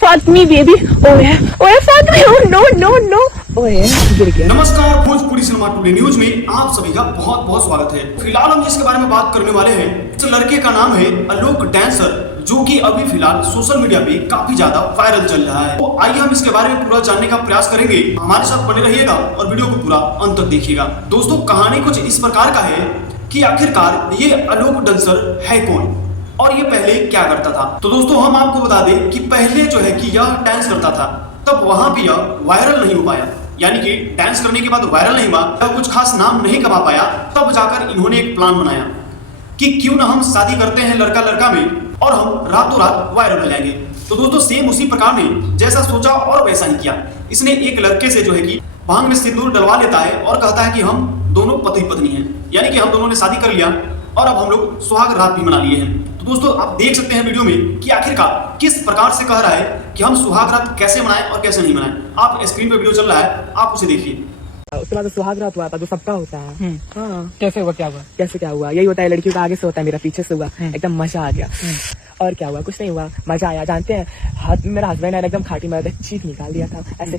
fuck me baby, ओए fuck me, oh no no no, ओए गिर गया। नमस्कार, भोजपुरी सिनेमा टुडे न्यूज में आप सभी का बहुत बहुत स्वागत है। फिलहाल हम जिसके बारे में बात करने वाले हैं, इस लड़के का नाम है आलोक डांसर, जो कि अभी फिलहाल सोशल मीडिया पे काफी ज्यादा वायरल चल रहा है। तो आइए हम इसके बारे में पूरा जानने का प्रयास करेंगे। हमारे साथ बने रहिएगा और वीडियो को पूरा अंत तक देखिएगा। दोस्तों, कहानी कुछ इस प्रकार का है कि आखिरकार ये आलोक डांसर है कौन और ये पहले क्या करता था। तो दोस्तों, हम आपको बता दें कि पहले जो है कि यह डांस करता था, तब वहां भी यह वायरल नहीं हो पाया, यानी कि डांस करने के बाद वायरल नहीं हुआ, कुछ खास नाम नहीं कमा पाया। तब जाकर इन्होंने एक प्लान बनाया कि क्यों ना हम शादी करते हैं लड़का लड़का में और हम रातों रात वायरल हो जाएंगे। तो दोस्तों, सेम उसी प्रकार ने जैसा सोचा और वैसा ही किया। इसने एक लड़के से जो है कि भांग में सिंदूर डलवा लेता है और कहता है कि हम दोनों पति पत्नी हैं, यानी कि हम दोनों ने शादी कर लिया और अब हम लोग सुहाग रात भी मना लिए हैं। तो दोस्तों, आप देख सकते हैं वीडियो में कि आखिरकार किस प्रकार से कह रहा है कि हम सुहाग रात कैसे मनाएं और कैसे नहीं मनाएं। आप स्क्रीन पे वीडियो चल रहा है, आप उसे देखिए। उसके बाद सुहाग रात हुआ था, जो सबका होता है। हाँ, कैसे हुआ, क्या हुआ? कैसे क्या हुआ? यही होता है, लड़कियों का आगे से होता है, मेरा पीछे से हुआ। एकदम मजा आ गया। और क्या हुआ? कुछ नहीं हुआ, मजा आया। जानते हैं, मेरा हस्बैंड है एकदम खाटी मर्द, चीख निकाल दिया था ऐसे,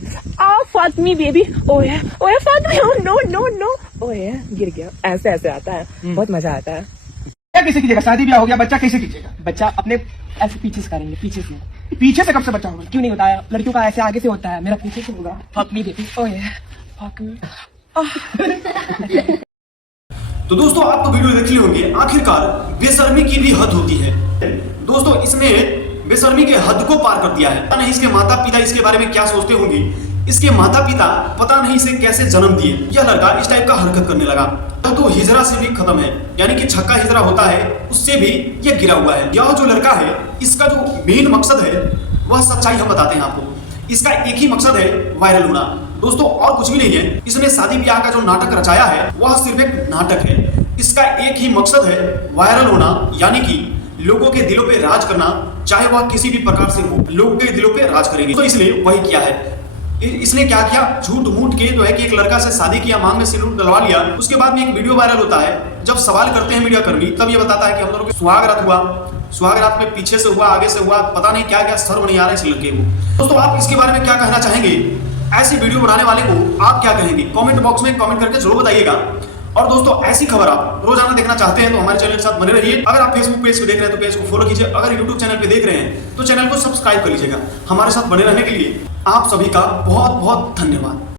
fuck me baby, ओए fuck me, oh no no no, ओए गिर गया। ऐसे ऐसे आता है, बहुत मजा आता है। क्या कैसे कीजिएगा? शादी ब्याह हो गया, बच्चा कैसे कीजिएगा? बच्चा अपने ऐसे पीछे से करेंगे, पीछे से। पीछे से कब से बच्चा होगा? क्यों नहीं होता है? लड़कियों का ऐसे आगे से होता है, मेरा पीछे से होगा। fuck me baby, ओए fuck me। तो दोस्तों, आप तो वीडियो देख लिए होंगे। आखिरकार बेशर्मी की भी हद होती है। दोस्तों, इसने बेशर्मी के हद को पार कर दिया है। पता नहीं इसके माता पिता इसके बारे में क्या सोचते होंगे। इसके माता पिता पता नहीं इसे कैसे जन्म दिए। यह लड़का इस टाइप का हरकत करने लगा। तो हिजरा से भी खत्म है, यानी कि छक्का हिजरा होता है, उससे भी यह गिरा हुआ है। यह जो लड़का है, इसका जो मेन मकसद है वह सच्चाई हम बताते हैं आपको। इसका एक ही मकसद है, वायरल होना। दोस्तों, और कुछ भी नहीं है। इसने शादी ब्याह का जो नाटक रचाया है वह सिर्फ एक नाटक है। इसका एक ही मकसद है, वायरल होना, यानी कि लोगों के दिलों पे राज करना, चाहे वह किसी भी प्रकार से हो, लोगों के दिलों पे राज करेंगे। तो इसलिए वही किया है। इसने क्या किया, झूठ मूठ के जो है कि एक लड़का से शादी किया, मांग में सिंदूर डलवा लिया। उसके बाद में एक वीडियो वायरल होता है। जब सवाल करते हैं मीडिया कर्मी, तब ये बताता है कि हम दोनों के सुहाग रात हुआ, सुहाग रात में पीछे से हुआ, आगे से हुआ, पता नहीं क्या क्या, शर्म नहीं आ रहा है इस लड़के को। दोस्तों, आप इसके बारे में क्या कहना चाहेंगे? ऐसी वीडियो बनाने वाले को आप क्या कहेंगे? कमेंट बॉक्स में कमेंट करके जरूर बताइएगा। और दोस्तों, ऐसी खबर आप रोजाना देखना चाहते हैं तो हमारे चैनल के साथ बने रहिए। अगर आप फेसबुक पेज पे देख रहे हैं तो पेज को फॉलो कीजिए। अगर यूट्यूब चैनल पे देख रहे हैं तो चैनल को सब्सक्राइब कर लीजिएगा। हमारे साथ बने रहने के लिए आप सभी का बहुत बहुत धन्यवाद।